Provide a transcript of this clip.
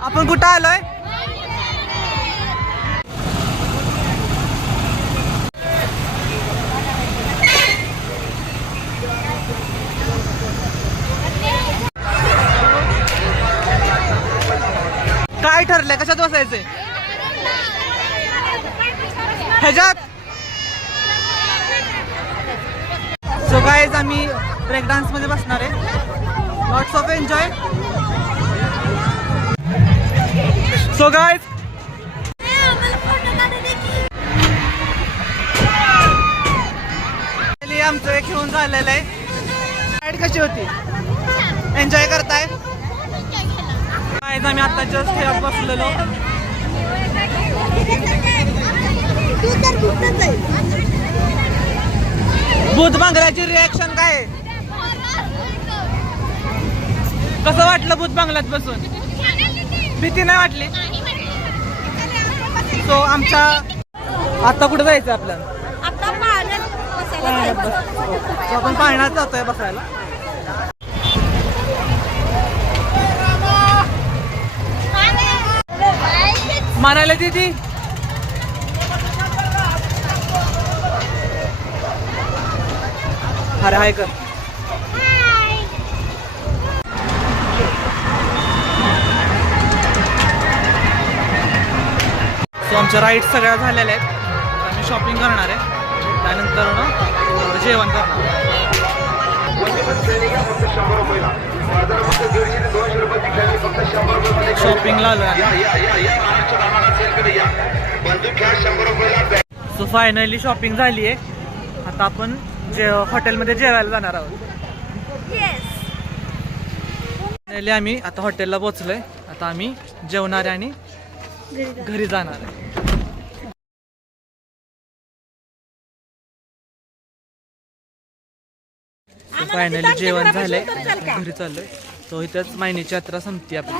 आपण कुठं आलोय? काय ठरलंय? कशात बसायचंय? ह्याच्यात. सो गाईज आम्ही ब्रेक डान्स मध्ये बसणार आहे. Lots of enjoy. So guys आमचं एक घेऊन झालेलं आहे. राईड कशी होती? एन्जॉय करताय? गाईज आम्ही आता जस्ट खेळत बसलेलो. भूत बांगल्याची रिॲक्शन काय आहे? कसं वाटलं भूत बांगल्यात बसून? भीती नाही वाटली? सो आमच्या आता कुठे जायचं आपल्याला? आपण पाण्यात जातोय बसायला. मारायला दीदी. अरे हाय कर. सो आमच्या राईड सगळ्या झालेल्या आहेत. आम्ही शॉपिंग करणार आहे. त्यानंतर ना जेवण करणार. शॉपिंगला आलो. सो फायनली शॉपिंग झाली आहे. आता आपण हॉटेलमध्ये जेवायला जाणार आहोत. फायनली आम्ही आता हॉटेलला पोहोचलोय. आता आम्ही जेवणार आहे आणि घरी जाणार आहे. फायनली जेवण झालंय. घरी चाललोय. तो इथंच मायनीची यात्रा संपती आपली.